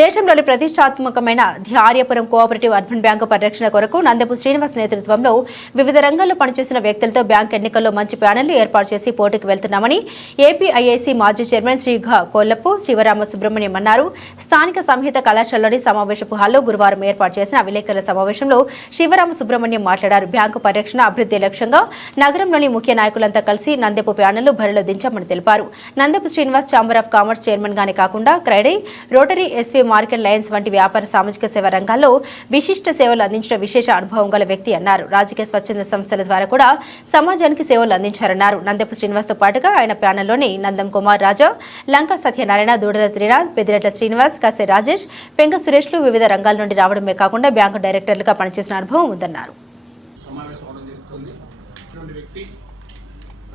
దేశంలోని ప్రతిష్టాత్మకమైన ధ్యార్యపురం cooperative urban bank పరిరక్షణ కొరకు నందపు శ్రీనివాస్ నేతృత్వంలో వివిధ రంగాల్లో పనిచేసిన వ్యక్తులతో బ్యాంక్ ఎన్నికల్లో మంచి ప్యానెల్లు ఏర్పాటు చేసి పోటీకి వెళ్తున్నామని ఏపీఐఐసి మాజీ చైర్మన్ శ్రీ ఘ కొల్లపు శివరామ సుబ్రహ్మణ్యం అన్నారు. స్థానిక సంహిత కళాశాలలోని సమావేశపు హాల్లో గురువారం ఏర్పాటు చేసిన విలేకరుల సమావేశంలో శివరామ సుబ్రహ్మణ్యం మాట్లాడారు. బ్యాంకు పరిరక్షణ అభివృద్ధి లక్ష్యంగా నగరంలోని ముఖ్య నాయకులంతా కలిసి నందెపు ప్యానెల్ను బరిలో దించామని తెలిపారు. Nandapu Srinivas chamber of commerce chairman గానే కాకుండా CREDAI Rotary SV market Lions వంటి వ్యాపార సామాజిక సేవ రంగాల్లో విశిష్ట సేవలు అందించిన విశేష అనుభవం గల వ్యక్తి అన్నారు. రాజకీయ స్వచ్ఛంద సంస్థల ద్వారా కూడా సమాజానికి సేవలు అందించారన్నారు. నందపు శ్రీనివాస్తో పాటుగా ఆయన ప్యానల్లోని నందం కుమార్ రాజా లంక సత్యనారాయణ దూడల త్రినాథ్ పెద్దిరెడ్ల శ్రీనివాస్ కాసే రాజేష్ పెంగ సురేష్లు వివిధ రంగాల నుండి రావడమే కాకుండా బ్యాంకు డైరెక్టర్లుగా పనిచేసిన అనుభవం ఉందన్నారు.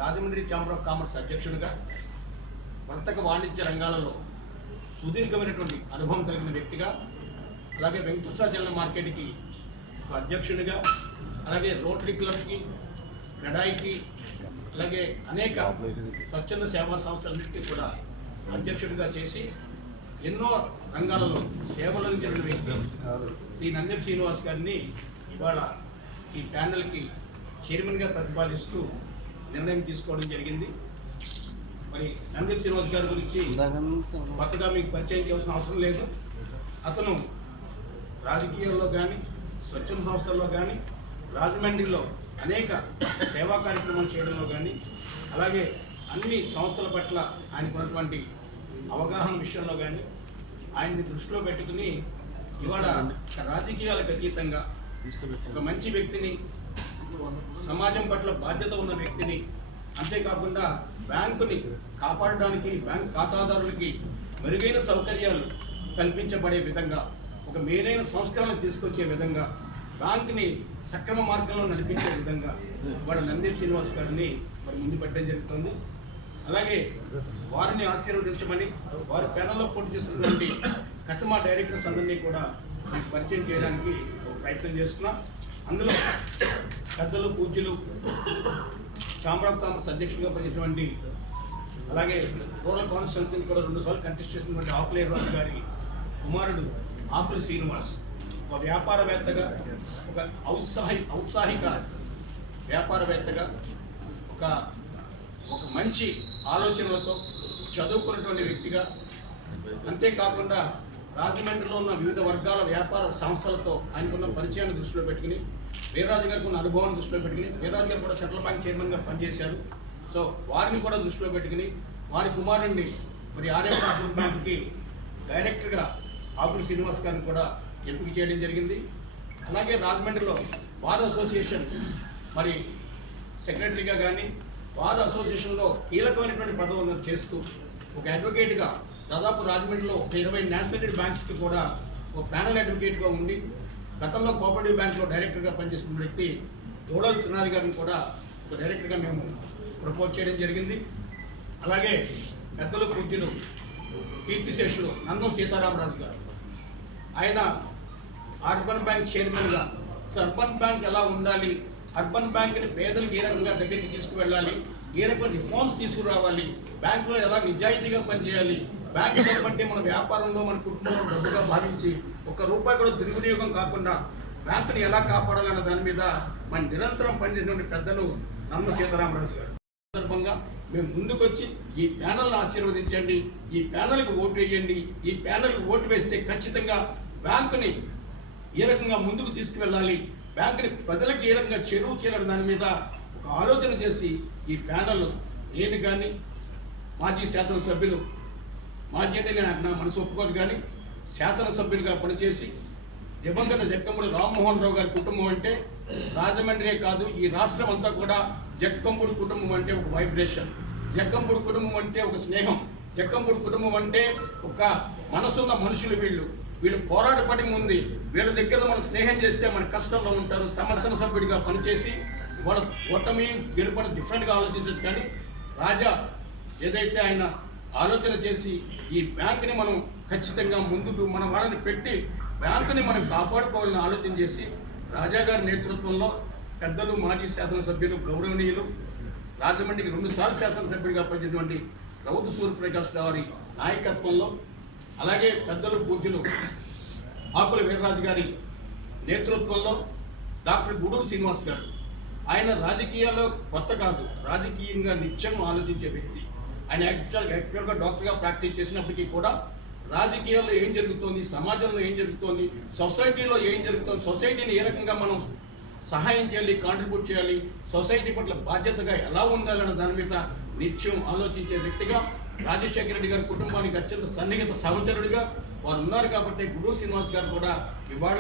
రాజమండ్రి ఛాంబర్ ఆఫ్ కామర్స్ అధ్యక్షుడిగా వర్తక వాణిజ్య రంగాలలో సుదీర్ఘమైనటువంటి అనుభవం కలిగిన వ్యక్తిగా అలాగే వెంకటేశ్వర జనరల్ మార్కెట్కి ఒక అధ్యక్షునిగా అలాగే రోటరీ క్లబ్కి రెడాయికి అలాగే అనేక స్వచ్ఛంద సేవా సంస్థలన్నిటికీ కూడా అధ్యక్షుడిగా చేసి ఎన్నో రంగాలలో సేవలు అందించిన వ్యక్తి శ్రీ నందెప్ శ్రీనివాస్ గారిని ఇవాళ ఈ ప్యానెల్కి చైర్మన్గా ప్రతిపాదిస్తూ నిర్ణయం తీసుకోవడం జరిగింది. మరి నందీప్ శ్రీనివాస్ గారి గురించి కొత్తగా మీకు పరిచయం చేయాల్సిన అవసరం లేదు. అతను రాజకీయాల్లో కానీ స్వచ్ఛంద సంస్థల్లో కానీ రాజమండ్రిలో అనేక సేవా కార్యక్రమాలు చేయడంలో కానీ అలాగే అన్ని సంస్థల పట్ల ఆయనకున్నటువంటి అవగాహన విషయంలో కానీ ఆయన్ని దృష్టిలో పెట్టుకుని ఇవాళ రాజకీయాలకు అతీతంగా ఒక మంచి వ్యక్తిని సమాజం పట్ల బాధ్యత ఉన్న వ్యక్తిని అంతేకాకుండా బ్యాంకుని కాపాడడానికి బ్యాంక్ ఖాతాదారులకి మెరుగైన సౌకర్యాలు కల్పించబడే విధంగా ఒక మేలైన సంస్కరణ తీసుకొచ్చే విధంగా బ్యాంకుని సక్రమ మార్గంలో నడిపించే విధంగా వాడు నందీప్ శ్రీనివాస్ గారిని మరి ముందు పెట్టడం జరుగుతుంది. అలాగే వారిని ఆశీర్వదించమని వారి పెనల్లో పోటీ చేస్తున్నటువంటి కథమా డైరెక్టర్స్ అందరినీ కూడా పరిచయం చేయడానికి ఒక ప్రయత్నం చేస్తున్నాం. అందులో పెద్దలు పూజ్యులు ఛాంబర్ ఆఫ్ కామర్స్ అధ్యక్షుడిగా పనిచేసినటువంటి అలాగే రూరల్ కాన్స్టిట్యూన్సీ కూడా రెండు సార్లు కంటెస్ట్ చేసినటువంటి ఆకులే రాజు గారి కుమారుడు ఆకుల శ్రీనివాస్. ఒక వ్యాపారవేత్తగా ఒక ఔత్సాహి ఔత్సాహిక వ్యాపారవేత్తగా ఒక ఒక మంచి ఆలోచనలతో చదువుకున్నటువంటి వ్యక్తిగా అంతేకాకుండా రాజమండ్రిలో ఉన్న వివిధ వర్గాల వ్యాపార సంస్థలతో ఆయనకున్న పరిచయాన్ని దృష్టిలో పెట్టుకుని వీర్రాజు గారికి ఉన్న అనుభవాన్ని దృష్టిలో పెట్టుకుని వీర్రాజు గారు కూడా సెంట్రల్ బ్యాంక్ చైర్మన్గా పనిచేశారు. సో వారిని కూడా దృష్టిలో పెట్టుకుని వారి కుమారుడిని మరి ఆర్ఎఫ్ అర్బన్ బ్యాంక్కి డైరెక్టర్గా ఆకుల శ్రీనివాస్ గారిని కూడా ఎంపిక చేయడం జరిగింది. అలాగే రాజమండ్రిలో బార్ అసోసియేషన్ మరి సెక్రటరీగా కానీ బార్ అసోసియేషన్లో కీలకమైనటువంటి పదవులను చేస్తూ ఒక అడ్వకేట్గా దాదాపు రాజమండ్రిలో ఒక ఇరవై నేషనల్ బ్యాంక్స్కి కూడా ఒక ప్యానల్ అడ్వకేట్గా ఉండి గతంలో కోఆపరేటివ్ బ్యాంక్లో డైరెక్టర్గా పనిచేస్తున్న వ్యక్తి దూడల త్రినాథ్ గారిని కూడా ఒక డైరెక్టర్గా మేము ప్రపోజ్ చేయడం జరిగింది. అలాగే పెద్దలు పూజ్యులు కీర్తిశేషులు నందం సీతారామరాజు గారు. ఆయన అర్బన్ బ్యాంక్ చైర్మన్గా అర్బన్ బ్యాంక్ ఎలా ఉండాలి అర్బన్ బ్యాంక్ని పేదలకు ఏ రకంగా దగ్గరికి తీసుకువెళ్ళాలి? ఏ రకమైన రిఫార్మ్స్ తీసుకురావాలి? బ్యాంకులో ఎలా నిజాయితీగా పనిచేయాలి? బ్యాంకు డబ్బు మన వ్యాపారంలో మన కుటుంబంలో డబ్బుగా భావించి ఒక్క రూపాయి కూడా దుర్వినియోగం కాకుండా బ్యాంకుని ఎలా కాపాడాలన్న దాని మీద మన నిరంతరం పనిచేసినటువంటి పెద్దలు నమ్మ సీతారామరాజు గారు. సందర్భంగా మేము ముందుకొచ్చి ఈ ప్యానల్ని ఆశీర్వదించండి. ఈ ప్యానల్కి ఓటు వేయండి. ఈ ప్యానల్కి ఓటు వేస్తే ఖచ్చితంగా బ్యాంకుని ఏ రకంగా ముందుకు తీసుకువెళ్ళాలి? బ్యాంకుని ప్రజలకు ఏ రకంగా చెరువు చేయాలని దాని మీద ఒక ఆలోచన చేసి ఈ ప్యానల్ నేను కానీ మాజీ శాసనసభ్యులు మాజీ అంటే నేను నా మనసు ఒప్పుకోదు కానీ శాసనసభ్యులుగా పనిచేసి దివంగత జక్కంపూడి రామ్మోహన్ రావు గారి కుటుంబం అంటే రాజమండ్రి కాదు ఈ రాష్ట్రం అంతా కూడా జక్కంపూడి కుటుంబం అంటే ఒక వైబ్రేషన్. జక్కంపూడి కుటుంబం అంటే ఒక స్నేహం. జక్కంపూడి కుటుంబం అంటే ఒక మనసున్న మనుషులు వీళ్ళు. వీళ్ళు పోరాట పటి ఉంది. వీళ్ళ దగ్గర మనం స్నేహం చేస్తే మన కష్టంలో ఉంటారు. సంవత్సర సభ్యుడిగా పనిచేసి వాళ్ళ ఓటమి గెలుపడం డిఫరెంట్గా ఆలోచించవచ్చు కానీ రాజా ఏదైతే ఆయన ఆలోచన చేసి ఈ బ్యాంకుని మనం ఖచ్చితంగా ముందుకు మన వాళ్ళని పెట్టి బ్యాంకుని మనం కాపాడుకోవాలని ఆలోచన చేసి రాజా గారి నేతృత్వంలో పెద్దలు మాజీ శాసనసభ్యులు గౌరవనీయులు రాజమండ్రికి రెండుసార్లు శాసనసభ్యుడిగా పనిచేసినటువంటి రౌతు సూర్యప్రకాష్ గారి నాయకత్వంలో అలాగే పెద్దలు పూజ్యులు ఆకుల వీర్రాజు గారి నేతృత్వంలో డాక్టర్ గూడూరు శ్రీనివాస్ గారు. ఆయన రాజకీయాల్లో కొత్త కాదు రాజకీయంగా నిత్యం ఆలోచించే వ్యక్తి. ఆయన యాక్చువల్ యాక్చువల్గా డాక్టర్గా ప్రాక్టీస్ చేసినప్పటికీ కూడా రాజకీయాల్లో ఏం జరుగుతోంది సమాజంలో ఏం జరుగుతోంది సొసైటీలో ఏం జరుగుతోంది సొసైటీని ఏ రకంగా మనం సహాయం చేయాలి కాంట్రిబ్యూట్ చేయాలి సొసైటీ పట్ల బాధ్యతగా ఎలా ఉండాలన్న దాని మీద నిత్యం ఆలోచించే వ్యక్తిగా రాజశేఖర రెడ్డి గారి కుటుంబానికి అత్యంత సన్నిహిత సహచరుడిగా వారు ఉన్నారు కాబట్టి గుడూరు శ్రీనివాస్ గారు కూడా ఇవాళ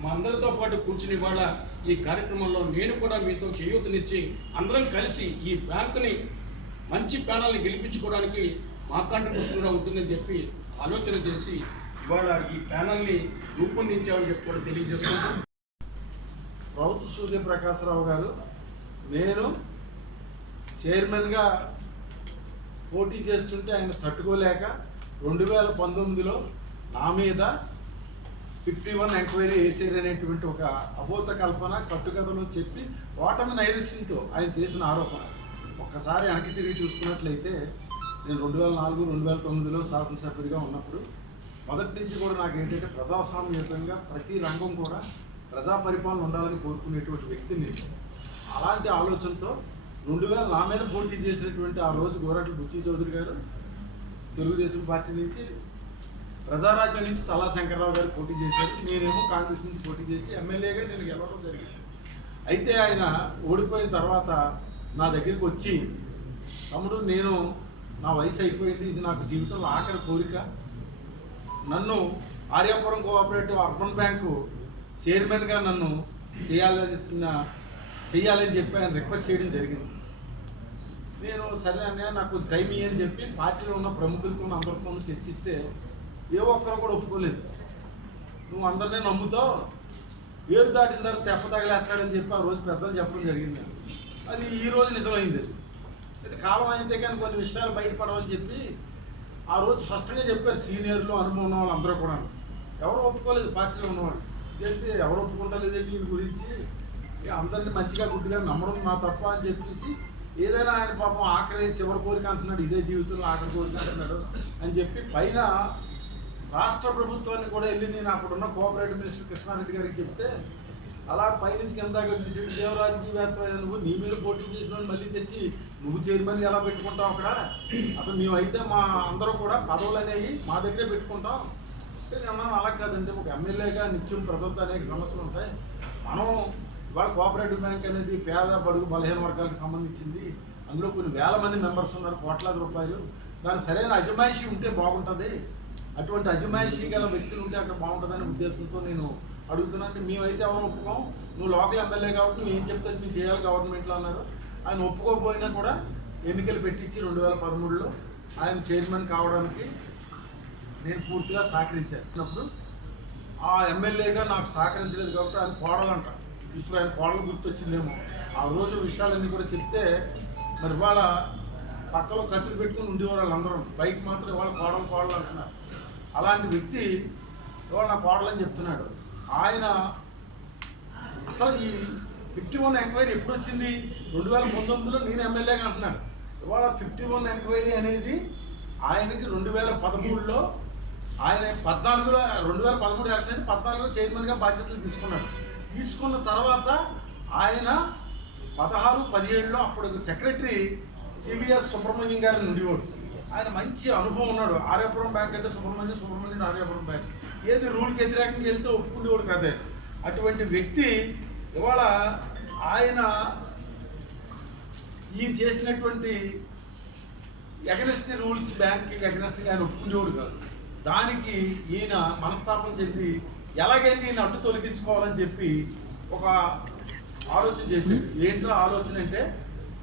మా అందరితో పాటు కూర్చుని ఇవాళ ఈ కార్యక్రమంలో నేను కూడా మీతో చేయూతనిచ్చి అందరం కలిసి ఈ బ్యాంకుని మంచి ప్యానల్ని గెలిపించుకోవడానికి మా కాంట్రిబ్యూషన్గా ఉంటుందని చెప్పి ఆలోచన చేసి ఇవాళ ఈ ప్యానల్ని రూపొందించామని చెప్పి కూడా తెలియజేసుకుంటూ రౌతు సూర్యప్రకాశరావు గారు నేను చైర్మన్గా పోటీ చేస్తుంటే ఆయన తట్టుకోలేక రెండు వేల పంతొమ్మిదిలో నా మీద ఫిఫ్టీ వన్ ఎంక్వైరీ వేసారు అనేటువంటి ఒక అబోధ కల్పన కట్టుకథలో చెప్పి ఓటమి నైరుష్యంతో ఆయన చేసిన ఆరోపణ. ఒక్కసారి వెనక్కి తిరిగి చూసుకున్నట్లయితే నేను రెండు వేల నాలుగు రెండు వేల తొమ్మిదిలో శాసనసభ్యుడిగా ఉన్నప్పుడు మొదటి నుంచి కూడా నాకు ఏంటంటే ప్రజాస్వామ్యతంగా ప్రతి రంగం కూడా ప్రజా పరిపాలన ఉండాలని కోరుకునేటువంటి వ్యక్తిని నేను. అలాంటి ఆలోచనతో రెండు వేల నా మీద పోటీ చేసినటువంటి ఆ రోజు గోరట్ల బుచ్చి చౌదరి గారు తెలుగుదేశం పార్టీ నుంచి ప్రజారాజ్యం నుంచి సలా శంకర్రావు గారు పోటీ చేశారు. నేనేమో కాంగ్రెస్ నుంచి పోటీ చేసి ఎమ్మెల్యేగా నేను గెలవడం జరిగింది. అయితే ఆయన ఓడిపోయిన తర్వాత నా దగ్గరికి వచ్చి తమ్ముడు నేను నా వయసు అయిపోయింది. ఇది నాకు జీవితంలో ఆఖరి కోరిక. నన్ను ఆర్యాపురం కోఆపరేటివ్ అర్బన్ బ్యాంకు చైర్మన్గా నన్ను చేయాల్సిన చేయాలని చెప్పి ఆయన రిక్వెస్ట్ చేయడం జరిగింది. నేను సరే అన్నయ్య నాకు టైం అని చెప్పి పార్టీలో ఉన్న ప్రముఖులతో అందరితో చర్చిస్తే ఏ ఒక్కరు కూడా ఒప్పుకోలేదు. నువ్వు అందరినీ నమ్ముతావు ఏరు దాటిన తర్వాత తెప్ప తగలేస్తాడని చెప్పి ఆ రోజు పెద్దలు చెప్పడం జరిగింది. అది ఈ రోజు నిజమైంది. అది అయితే కాలం అయితే కానీ కొన్ని విషయాలు బయటపడవని చెప్పి ఆ రోజు స్పష్టంగా చెప్పారు సీనియర్లు అనుభవం ఉన్న వాళ్ళు అందరూ కూడా ఎవరు ఒప్పుకోలేదు పార్టీలో ఉన్నవాళ్ళు. చెప్పి ఎవరు ఒప్పుకుంటలేదు దీని గురించి? అందరినీ మంచిగా గుడ్డిగా నమ్మడం నా తప్ప అని చెప్పేసి ఏదైనా ఆయన పాపం ఆఖరి చివరి కోరిక అంటున్నాడు ఇదే జీవితంలో ఆఖరి కోరిక అంటున్నాడు అని చెప్పి పైన రాష్ట్ర ప్రభుత్వాన్ని కూడా వెళ్ళి నేను అక్కడున్న కోఆపరేటివ్ మినిస్టర్ కృష్ణారెడ్డి గారికి చెప్తే అలా పైనుంచి కింద చూసి చూసి దేవరాజకీయవేత్త నువ్వు? నీ మీద పోటీ చేసిన మళ్ళీ తెచ్చి నువ్వు చైర్మన్ ఎలా పెట్టుకుంటావు అక్కడ? అసలు మేమైతే మా అందరూ కూడా పదవులు అనేవి మా దగ్గరే పెట్టుకుంటాం. అంటే నేను అలా కాదండి ఒక ఎమ్మెల్యేగా నిత్యం ప్రజలతో అనేక సమస్యలు ఉంటాయి. మనం ఇవాళ కోఆపరేటివ్ బ్యాంక్ అనేది పేద బడుగు బలహీన వర్గాలకు సంబంధించింది. అందులో కొన్ని వేల మంది మెంబర్స్ ఉన్నారు కోట్లాది రూపాయలు. దాని సరైన అజమాయిషీ ఉంటే బాగుంటుంది. అటువంటి అజమాయిషీ గల వ్యక్తులు ఉంటే అక్కడ బాగుంటుందనే ఉద్దేశంతో నేను అడుగుతున్నాను. మేమైతే ఎవరు ఒప్పుకోం? నువ్వు లోకల్ ఎమ్మెల్యే కాబట్టి నువ్వు ఏం చెప్తే అది మేము చేయాలి గవర్నమెంట్లో అన్నారు. ఆయన ఒప్పుకోకపోయినా కూడా ఎన్నికలు పెట్టించి రెండు వేల పదమూడులో ఆయన చైర్మన్ కావడానికి నేను పూర్తిగా సహకరించాను. అప్పుడు ఆ ఎమ్మెల్యేగా నాకు సహకరించలేదు కాబట్టి ఆయన కోడలంట. ఇప్పుడు ఆయన కోడలు గుర్తొచ్చిందేమో. ఆ రోజు విషయాలన్నీ కూడా చెప్తే మరి ఇవాళ పక్కలో కత్తులు పెట్టుకుని ఉండేవారు వాళ్ళందరూ. బైక్ మాత్రం ఇవాళ కోడలు కోడలు అంటున్నారు. అలాంటి వ్యక్తి ఇవాళ నా కోడలు అని చెప్తున్నాడు. ఆయన అసలు ఈ ఫిఫ్టీ వన్ ఎంక్వైరీ ఎప్పుడు వచ్చింది రెండు వేల పంతొమ్మిదిలో నేను ఎమ్మెల్యేగా అంటున్నాను. ఇవాళ ఫిఫ్టీ వన్ ఎంక్వైరీ అనేది ఆయనకి రెండు వేల పదమూడులో ఆయన పద్నాలుగులో రెండు వేల పదమూడు ఎలక్షన్ పద్నాలుగులో చైర్మన్గా బాధ్యతలు తీసుకున్నాడు. తీసుకున్న తర్వాత ఆయన పదహారు పదిహేడులో అప్పుడు సెక్రటరీ సిబిఎస్ సుబ్రహ్మణ్యం గారి నుండివాడు ఆయన మంచి అనుభవం ఉన్నాడు. ఆర్యాపురం బ్యాంక్ అంటే సుబ్రహ్మణ్యం సుబ్రహ్మణ్యం ఆర్యాపురం బ్యాంక్. ఏది రూల్కి వ్యతిరేకంగా వెళ్తే ఒప్పుకునేవాడు కాదే. అటువంటి వ్యక్తి ఇవాళ ఆయన ఈయన చేసినటువంటి ఎగనెస్ట్ రూల్స్ బ్యాంక్కి ఎగనెస్ట్గా ఆయన ఒప్పుకునేవాడు కాదు. దానికి ఈయన మనస్తాపం చెంది ఎలాగైనా ఈయన అడ్డు తొలగించుకోవాలని చెప్పి ఒక ఆలోచన చేశాడు ఏంటో ఆలోచన అంటే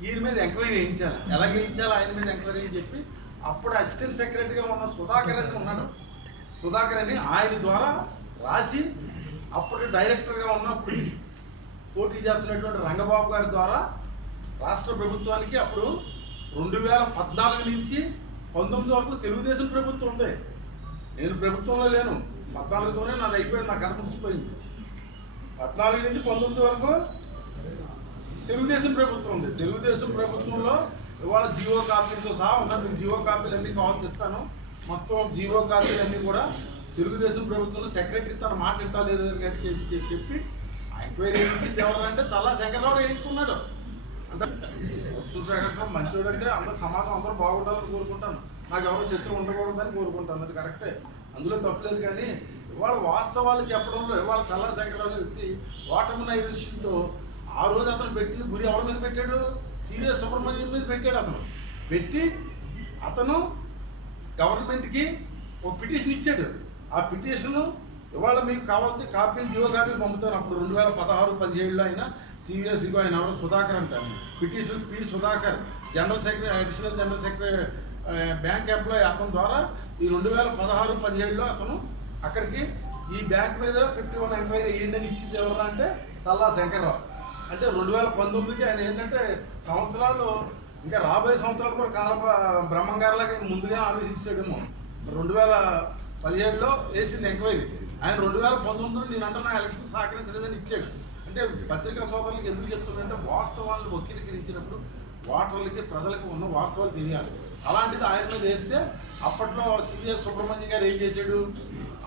ఈయన మీద ఎంక్వైరీ వేయించాలి? ఎలాగ వేయించాలి ఆయన మీద ఎంక్వైరీ అని చెప్పి అప్పుడు అసిస్టెంట్ సెక్రటరీగా ఉన్న సుధాకర్ అని ఉన్నాడు. సుధాకర్ అని ఆయన ద్వారా రాసి అప్పుడు డైరెక్టర్గా ఉన్నప్పుడు పోటీ చేస్తున్నటువంటి రంగబాబు గారి ద్వారా రాష్ట్ర ప్రభుత్వానికి అప్పుడు రెండు వేల పద్నాలుగు నుంచి పంతొమ్మిది వరకు తెలుగుదేశం ప్రభుత్వం ఉంది. నేను ప్రభుత్వంలో లేను. పద్నాలుగుతోనే నాది అయిపోయింది నా కథ ముగిసిపోయింది. పద్నాలుగు నుంచి పంతొమ్మిది వరకు తెలుగుదేశం ప్రభుత్వం ఉంది. తెలుగుదేశం ప్రభుత్వంలో ఇవాళ జియో కాపీలతో సహా ఉన్నా మీకు జియో కాపీలు అన్నీ కావాలి ఇస్తాను మొత్తం జీవో కాపీలు అన్నీ కూడా తెలుగుదేశం ప్రభుత్వంలో సెక్రటరీ తన మాట వింటలేదు అని చెప్పి చెప్పి చెప్పి ఎంక్వైరీ చేయించింది ఎవరంటే చాలా శంకరరావు వేయించుకున్నాడు. అంటే సూర్యప్రకాశం మంచోడు అంటే అందరూ సమాజం అందరూ బాగుండాలని కోరుకుంటాను. నాకు ఎవరో శత్రువు ఉండకూడదని కోరుకుంటాను. అది కరెక్టే. అందులో తప్పలేదు కానీ ఇవాళ వాస్తవాలు చెప్పడంలో ఇవాళ చల్లా శంకరరావు వ్యక్తి ఓటమి నైవేశ్యంతో ఆ రోజు అతను పెట్టిన గురి ఎవరి మీద పెట్టాడు? సీరియస్ సుబ్రహ్మణ్యం మీద పెట్టాడు అతను. పెట్టి అతను గవర్నమెంట్కి ఒక పిటిషన్ ఇచ్చాడు. ఆ పిటిషన్ ఇవాళ మీకు కావాల్సి కాపీలు జియో కాపీలు పంపుతాను. అప్పుడు రెండు వేల పదహారు పదిహేడులో ఆయన సివిఎస్ ఇగో ఆయన ఎవరు? సుధాకర్ అంటారు. Petition P Sudhakar general secretary additional general secretary bank employee అతని ద్వారా ఈ రెండు వేల పదహారు పదిహేడులో అతను అక్కడికి ఈ బ్యాంక్ మీద ఫిఫ్టీ వన్ ఎంక్వైరీ ఏంటని ఇచ్చింది ఎవరు అంటే సల్లా శంకర్రావు. అంటే రెండు వేల పంతొమ్మిదికి ఆయన ఏంటంటే సంవత్సరాలు ఇంకా రాబోయే సంవత్సరాలు కూడా కాల బ్రహ్మంగారులాగా ముందుగా ఆలోచించాడేమో. రెండు వేల పదిహేడులో వేసింది ఎంక్వైరీ. ఆయన రెండు వేల పంతొమ్మిదిలో నేను అంటున్నా ఎలక్షన్ సహకరించలేదని ఇచ్చాడు. అంటే పత్రికా సోదరులకు ఎందుకు చెప్తున్నాడంటే వాస్తవాలను వక్రీకరించినప్పుడు ఓటర్లకి ప్రజలకు ఉన్న వాస్తవాలు తెలియాలి. అలాంటిది ఆయనలో చేస్తే అప్పట్లో సివిఎస్ సుబ్రహ్మణ్యం గారు ఏం చేశాడు?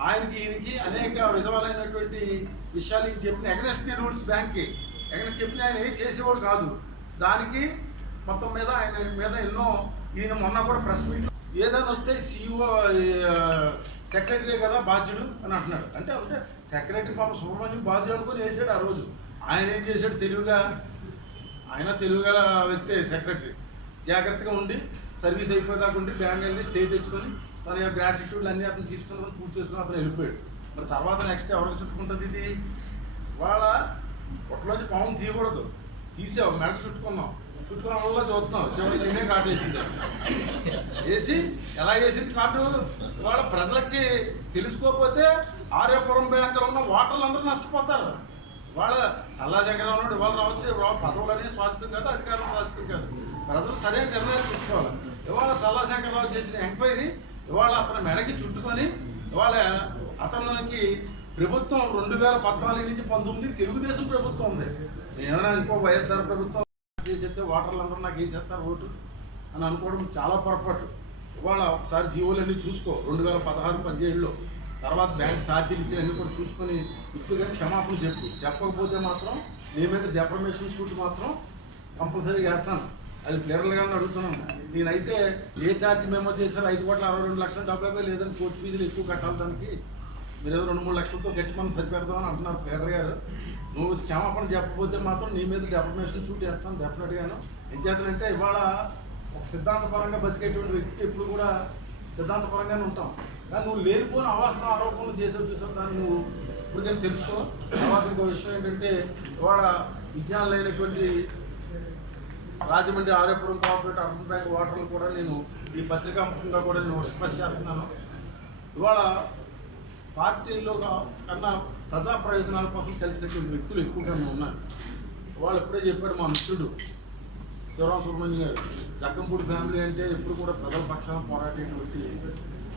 ఆయనకి ఈయనకి అనేక విధములైనటువంటి విషయాలు ఈయన చెప్పిన ఎగనెస్ట్ రూల్స్ బ్యాంక్కి ఎగనెస్ట్ చెప్పిన ఆయన ఏం చేసేవాడు కాదు. దానికి మొత్తం మీద ఆయన మీద ఎన్నో ఈయన మొన్న కూడా ప్రెస్ మీట్ ఏదైనా వస్తే సిఇఓ సెక్రటరీ కదా బాధ్యుడు అని అంటున్నాడు. అంటే అంటే సెక్రటరీ పాప సుబ్రహ్మణ్యం బాధ్యుడు అనుకుని వేసాడు ఆ రోజు. ఆయన ఏం చేశాడు? తెలివిగా ఆయన తెలుగుగల వ్యక్తే సెక్రటరీ. జాగ్రత్తగా ఉండి సర్వీస్ అయిపోయేదాకా ఉండి బ్యాంక్ వెళ్ళి స్టే తెచ్చుకొని తన యొక్క గ్రాటిట్యూడ్లు అన్ని అతను తీసుకుని పూర్తి చేసుకుని అతను వెళ్ళిపోయాడు. మరి తర్వాత నెక్స్ట్ ఎవరికి చుట్టుకుంటుంది ఇది? వాళ్ళ ఒకరోజు పాము తీయకూడదు. తీసావు మెడ చుట్టుకున్నాం చుట్టుకున్న వల్ల చూస్తున్నావు. చివరికి నేనే కాటేసింది. వేసి ఎలా వేసింది కార్డు వాళ్ళ ప్రజలకి తెలుసుకోకపోతే ఆర్యపురం బ్యాంకులో ఉన్న వాటర్లు అందరూ నష్టపోతారు. వాళ్ళ చల్లా దగ్గర ఉన్నాడు. ఇవాళ రావచ్చు. వాళ్ళ పదవులు అనేది శాశ్వతం కాదు అధికారం శాశ్వతం కాదు. ప్రజలు సరైన నిర్ణయాలు తీసుకోవాలి. ఇవాళ సల్లాశంకర్రావు చేసిన ఎంక్వైరీ ఇవాళ అతను మెడకి చుట్టుకొని ఇవాళ అతనికి ప్రభుత్వం రెండు వేల పద్నాలుగు నుంచి పంతొమ్మిది తెలుగుదేశం ప్రభుత్వం ఉంది. ఏమైనా ఇంకో వైఎస్ఆర్ ప్రభుత్వం చేసేస్తే ఓటర్లు అందరూ నాకు వేసేస్తారు ఓటు అని అనుకోవడం చాలా పొరపాటు. ఇవాళ ఒకసారి జీవోలన్నీ చూసుకో రెండు వేల పదహారు పదిహేడులో. తర్వాత బ్యాంక్ ఛార్జీలు ఇచ్చిన కూడా చూసుకొని ఇప్పుడుగా క్షమాపణ చెప్పు. చెప్పకపోతే మాత్రం నీ మీద డెఫర్మేషన్ షూట్ మాత్రం కంపల్సరీ చేస్తాను. అది క్లియర్గా అడుగుతున్నాను నేనైతే ఏ ఛార్జ్ మేమో చేశారు ఐదు కోట్ల అరవై రెండు లక్షలు డబ్బులపై లేదని కోర్టు ఫీజులు ఎక్కువ కట్టాలి దానికి. మీరు రెండు మూడు లక్షలతో గట్టి మనం సరిపెడతామని అంటున్నారు ప్లేడర్ గారు. నువ్వు క్షమాపణ చెప్పకపోతే మాత్రం నీ మీద డెఫర్మేషన్ షూట్ చేస్తాను డెఫినెట్గాను ఏం చేస్తానంటే ఇవాళ ఒక సిద్ధాంతపరంగా బతికేటువంటి వ్యక్తికి ఎప్పుడు కూడా సిద్ధాంతపరంగానే ఉంటాం. కానీ నువ్వు లేనిపోని అవాస్త ఆరోపణలు చేసావు చూసావు దాన్ని నువ్వు ఇప్పుడు నేను తెలుసుకో. తర్వాత ఇంకో విషయం ఏంటంటే ఇవాళ విజ్ఞానం లేనటువంటి Rajahmundry Aryapuram cooperative urban bank ఓటర్లు కూడా నేను ఈ పత్రికా ముఖంగా కూడా నేను రిక్వెస్ట్ చేస్తున్నాను. ఇవాళ పార్టీలో కన్నా ప్రజా ప్రయోజనాల కోసం కలిసినటువంటి వ్యక్తులు ఎక్కువగానే ఉన్నారు వాళ్ళు ఎప్పుడే చెప్పాడు మా మిత్రుడు శివరాం సుబ్రహ్మణ్యం గారు జక్కంపూడి ఫ్యామిలీ అంటే ఎప్పుడు కూడా ప్రజల పక్షాన పోరాటేటువంటి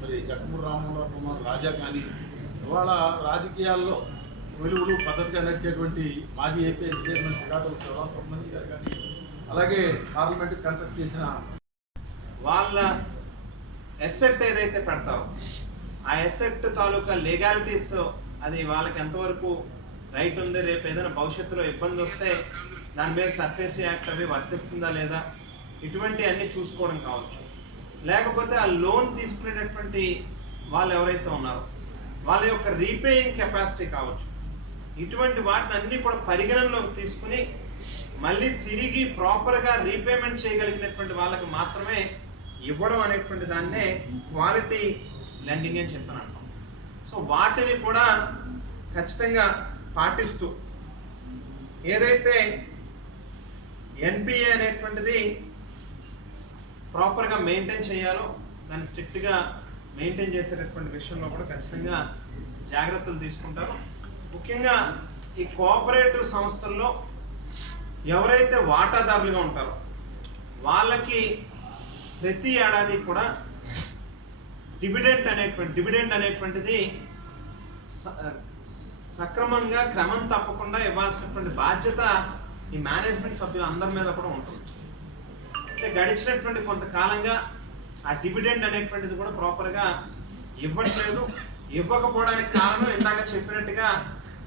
మరి జక్కంపూడి రామమోహన్ కుమార్ రాజా కానీ ఇవాళ రాజకీయాల్లో వెలుగులు పద్ధతిగా నడిచేటువంటి మాజీ ఏపీఎస్ చైర్మన్ శ్రీకాకుళం శివరాం సుబ్రహ్మణ్యం గారు కానీ అలాగే పార్లమెంట్ కంటెస్ట్ చేసిన వాళ్ళ ఎసెట్ ఏదైతే పెడతారో ఆ ఎసెట్ తాలూకా లీగాలిటీస్ అది వాళ్ళకి ఎంతవరకు రైట్ ఉంది రేపు ఏదైనా భవిష్యత్తులో ఇబ్బంది వస్తే దాని మీద సర్ఫేస్ యాక్ట్ అవి వర్తిస్తుందా లేదా ఇటువంటి అన్ని చూసుకోవడం కావచ్చు. లేకపోతే ఆ లోన్ తీసుకునేటటువంటి వాళ్ళు ఎవరైతే ఉన్నారో వాళ్ళ యొక్క రీపేయింగ్ కెపాసిటీ కావచ్చు. ఇటువంటి వాటిని అన్ని కూడా పరిగణనలోకి తీసుకుని మళ్ళీ తిరిగి ప్రాపర్గా రీపేమెంట్ చేయగలిగినటువంటి వాళ్ళకి మాత్రమే ఇవ్వడం అనేటువంటి దాన్నే క్వాలిటీ లెండింగ్ అని చెప్తాను అంటాం సో వాటిని కూడా ఖచ్చితంగా పాటిస్తూ ఏదైతే ఎన్పిఏ అనేటువంటిది ప్రాపర్గా మెయింటైన్ చేయాలో దాన్ని స్ట్రిక్ట్గా మెయింటైన్ చేసేటటువంటి విషయంలో కూడా ఖచ్చితంగా జాగ్రత్తలు తీసుకుంటారు. ముఖ్యంగా ఈ కోఆపరేటివ్ సంస్థల్లో ఎవరైతే వాటాదారులుగా ఉంటారో వాళ్ళకి ప్రతి ఏడాది కూడా డివిడెంట్ అనేటువంటి డివిడెంట్ అనేటువంటిది స- సక్రమంగా క్రమం తప్పకుండా ఇవ్వాల్సినటువంటి బాధ్యత ఈ మేనేజ్మెంట్ సభ్యులు అందరి మీద కూడా ఉంటుంది. అంటే గడిచినటువంటి కొంతకాలంగా ఆ డివిడెండ్ అనేటువంటిది కూడా ప్రాపర్గా ఇవ్వట్లేదు. ఇవ్వకపోవడానికి కారణం ఇందాక చెప్పినట్టుగా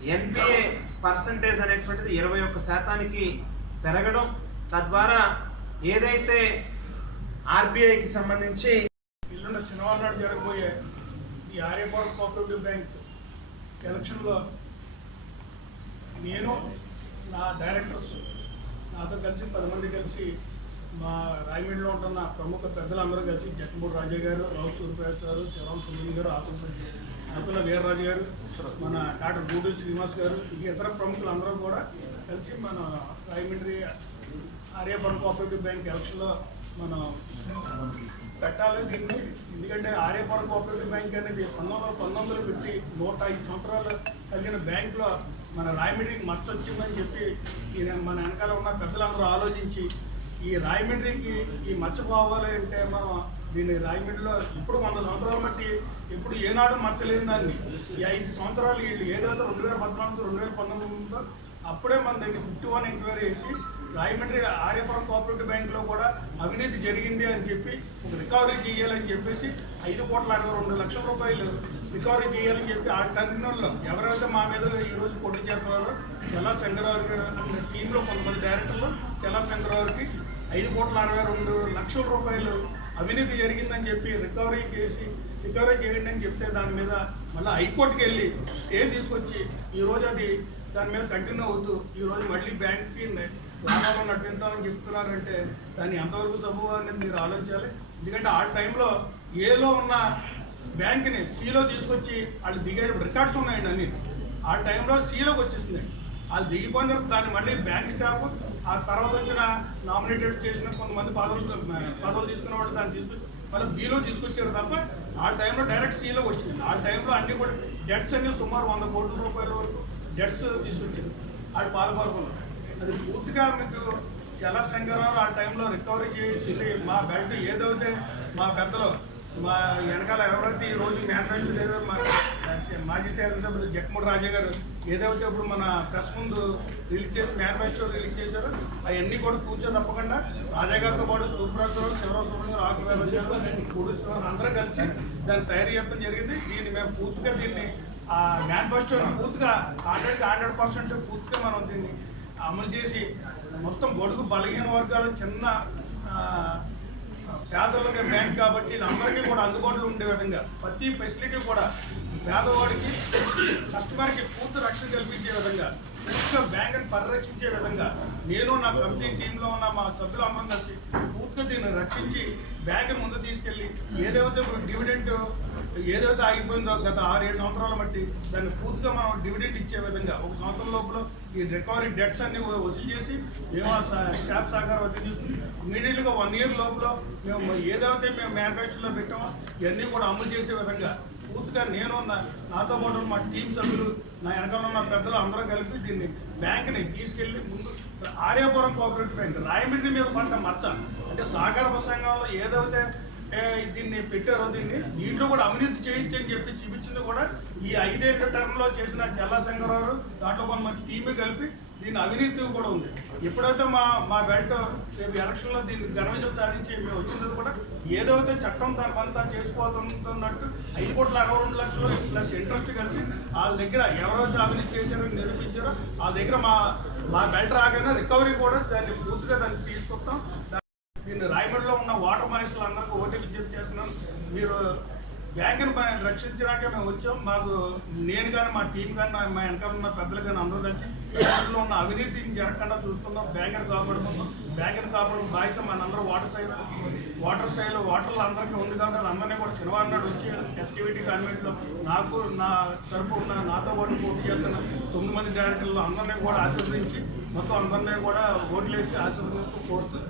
ఎన్పిఏ పర్సంటేజ్ అనేటువంటిది ఇరవై ఒక్క శాతానికి పెరగడం తద్వారా ఏదైతే ఆర్బీఐకి సంబంధించి ఇల్లున్న శనివారం నాడు జరగబోయే ఈ ఆర్యపురం కోఆపరేటివ్ బ్యాంక్ ఎలక్షన్లో నేను నా డైరెక్టర్స్ నాతో కలిసి పది మంది కలిసి మా రాయమండ్రిలో ఉంటున్న ప్రముఖ పెద్దలందరూ కలిసి జట్మూడి రాజా గారు రావు సూర్యప్రకాష్ గారు శివరాం సునీల్ గారు ఆకుల ఆకుల వీర్రాజు గారు మన డాక్టర్ గూడు శ్రీనివాస్ గారు ఈ ఇతర ప్రముఖులు అందరూ కూడా కలిసి మన రాయమండ్రి ఆర్యపురం కోఆపరేటివ్ బ్యాంక్ ఎలక్షన్లో మనం పెట్టాలి దీన్ని. ఎందుకంటే ఆర్యపురం కోఆపరేటివ్ బ్యాంక్ అనేది పంతొమ్మిది వందల పంతొమ్మిదిలో పెట్టి నూట ఐదు సంవత్సరాలు కలిగిన బ్యాంకులో మన రాయమండ్రికి మచ్చ వచ్చిందని చెప్పి మన వెనకాల ఉన్న పెద్దలందరూ ఆలోచించి ఈ రాయమండ్రికి ఈ మచ్చ పోవాలి అంటే మనం దీన్ని రాయమండ్రిలో ఇప్పుడు వంద సంవత్సరాలు బట్టి ఇప్పుడు ఏనాడు మచ్చలేని దాన్ని. ఈ ఐదు సంవత్సరాలు వీళ్ళు ఏదైతే రెండు వేల పద్నాలుగు నుంచి రెండు వేల పంతొమ్మిది ఉందో అప్పుడే మన దగ్గర ఫిఫ్టీ వన్ ఎంక్వైరీ చేసి రాయమండ్రి ఆర్యపురం కోఆపరేటివ్ బ్యాంక్లో కూడా అవినీతి జరిగింది అని చెప్పి ఒక రికవరీ చేయాలని చెప్పేసి ఐదు కోట్ల అరవై రెండు లక్షల రూపాయలు రికవరీ చేయాలని చెప్పి ఆ టర్మినల్లో ఎవరైతే మా మీద ఈరోజు పోటీ చేస్తున్నారో చెల్లా శంకరావు టీంలో కొంతమంది డైరెక్టర్లు చెల్లా శంకరావుకి ఐదు కోట్ల అరవై రెండు లక్షల రూపాయలు అవినీతి జరిగిందని చెప్పి రికవరీ చేసి రికవరీ చేయండి అని చెప్తే దాని మీద మళ్ళీ హైకోర్టుకి వెళ్ళి స్టే తీసుకొచ్చి ఈ అది దాని మీద కంటిన్యూ అవుతూ ఈ రోజు మళ్ళీ బ్యాంక్కి లాభాలను నడిపిస్తామని చెప్తున్నారంటే దాన్ని ఎంతవరకు సబు అనేది మీరు ఆలోచించాలి? ఎందుకంటే ఆ టైంలో ఏలో ఉన్న బ్యాంక్ని సీలో తీసుకొచ్చి వాళ్ళు దిగే రికార్డ్స్ ఉన్నాయండి అన్ని. ఆ టైంలో సీలోకి వచ్చేసింది వాళ్ళు దిగిపోయిన దాన్ని మళ్ళీ బ్యాంక్ స్టాఫ్ ఆ తర్వాత వచ్చిన నామినేటెడ్ చేసిన కొంతమంది పదవులు పదవులు తీసుకున్న వాళ్ళు దాన్ని తీసుకొచ్చి మళ్ళీ బీలో తీసుకొచ్చారు తప్ప ఆ టైంలో డైరెక్ట్ సీలో వచ్చింది. ఆ టైంలో అన్ని కూడా డెట్స్ అన్ని సుమారు వంద కోట్ల రూపాయల వరకు డెట్స్ తీసుకొచ్చారు. వాళ్ళు పాల్పడుకున్నారు అది పూర్తిగా మీకు జల శంకరరావు ఆ టైంలో రికవరీ చేసి మా బెల్ట్ ఏదైతే మా పెద్దలో మా వెనకాల ఎవరైతే ఈ రోజు మేనిఫెస్టో లేదో మా మాజీ శాసనసభ్యులు జగన్మోహన్ రాజా గారు ఏదైతే ఇప్పుడు మన ప్రెస్ ముందు రిలీజ్ చేసి మేనిఫెస్టో రిలీజ్ చేశారు అవన్నీ కూడా కూర్చో తప్పకుండా. రాజా గారితో పాటు సూప్రాజ్ గారు శివరావు సుబ్రహ్మణ్యం రాఘవేశ్వర గారు అందరూ కలిసి దాన్ని తయారు చేయడం జరిగింది. దీన్ని మేము పూర్తిగా దీన్ని ఆ మేనిఫెస్టో పూర్తిగా హండ్రెడ్ హండ్రెడ్ పర్సెంట్ పూర్తిగా మనం దీన్ని అమలు చేసి మొత్తం బడుగు బలహీన వర్గాలు చిన్న పేదలకు బ్యాంక్ కాబట్టి అందరికీ కూడా అందుబాటులో ఉండే విధంగా ప్రతి ఫెసిలిటీ కూడా పేదవాడికి కస్టమర్కి పూర్తి రక్షణ కల్పించే విధంగా పూర్తిగా బ్యాంకుని పరిరక్షించే విధంగా నేను నా కమిటీ టీంలో ఉన్న మా సభ్యులందరం కలిసి పూర్తిగా దీన్ని రక్షించి బ్యాంకుని ముందు తీసుకెళ్ళి ఏదైతే డివిడెంట్ ఏదైతే ఆగిపోయిందో గత ఆరు ఏడు సంవత్సరాల బట్టి దాన్ని పూర్తిగా మనం డివిడెంట్ ఇచ్చే విధంగా ఒక సంవత్సరం లోపల ఈ రికవరీ డెట్స్ అన్ని వసూలు చేసి మేము ఆ స్టాఫ్ సహకారం వద్దీ తీసుకుని ఇమీడియట్గా వన్ ఇయర్ లోపల మేము ఏదైతే మేము మేనిఫెస్టోలో పెట్టామో ఇవన్నీ కూడా అమలు చేసే విధంగా పూర్తిగా నేను నాతో పాటు మా టీం సభ్యులు నా వెనకాల ఉన్న పెద్దలు అందరం కలిపి దీన్ని బ్యాంక్ని తీసుకెళ్ళి ముందు ఆర్యాపురం కోఆపరేటివ్ బ్యాంక్ రాయమండ్రి మీద పంట మచ్చ. అంటే సహకార ప్రసంగంలో ఏదైతే దీన్ని పెట్టారో దీన్ని? దీంట్లో కూడా అవినీతి చేయొచ్చు అని చెప్పి చూపించింది కూడా ఈ ఐదేళ్ళ టర్మ్లో చేసిన చల్లా శంకరరావు దాంట్లో కొంతమంది టీమ్ కలిపి దీని అవినీతి కూడా ఉంది. ఎప్పుడైతే మా మా బెల్ట్ రేపు ఎలక్షన్లో దీన్ని ఘనవిజయం సాధించి మేము వచ్చినది కూడా ఏదైతే చట్టం దాని అంతా చేసుకోతున్నట్టు ఐదు కోట్ల అరవై రెండు లక్షలు ప్లస్ ఇంట్రెస్ట్ కలిసి వాళ్ళ దగ్గర ఎవరైతే అవినీతి చేశారని నిరూపించారో వాళ్ళ దగ్గర మా మా బెల్ట్ రాగానే రికవరీ కూడా దాన్ని పూర్తిగా దాన్ని తీసుకొస్తాం. దీన్ని రాయబడిలో ఉన్న వాటర్ మహేశ్వరులు అందరికీ ఓటీ విజ్ఞప్తి చేస్తున్నాను మీరు బ్యాంకుని ప- రక్షించడానికే మేము వచ్చాం. మాకు నేను కానీ మా టీం కానీ మా వెనకాల ఉన్న పెద్దలు కానీ అందరూ కలిసి బ్యాంకులో ఉన్న అవినీతిని జరగకుండా చూసుకుందాం. బ్యాంకుని కాపాడుకుందాం. బ్యాంకుని కాపాడు బాధ్యత మనందరూ వాటర్ సైడ్ వాటర్ సైడ్ వాటర్లు అందరికీ ఉంది కాబట్టి అందరినీ కూడా శనివారం నాడు వచ్చి ఎస్కేవిటీ కాన్వెంట్లో నాకు నా తరపు ఉన్న నాతో పాటు పోటీ చేస్తున్న తొమ్మిది మంది డైరెక్టర్లు అందరినీ కూడా ఆశీర్వదించి మొత్తం అందరినీ కూడా ఓట్లేసి ఆశీర్వదిస్తూ కోరుతుంది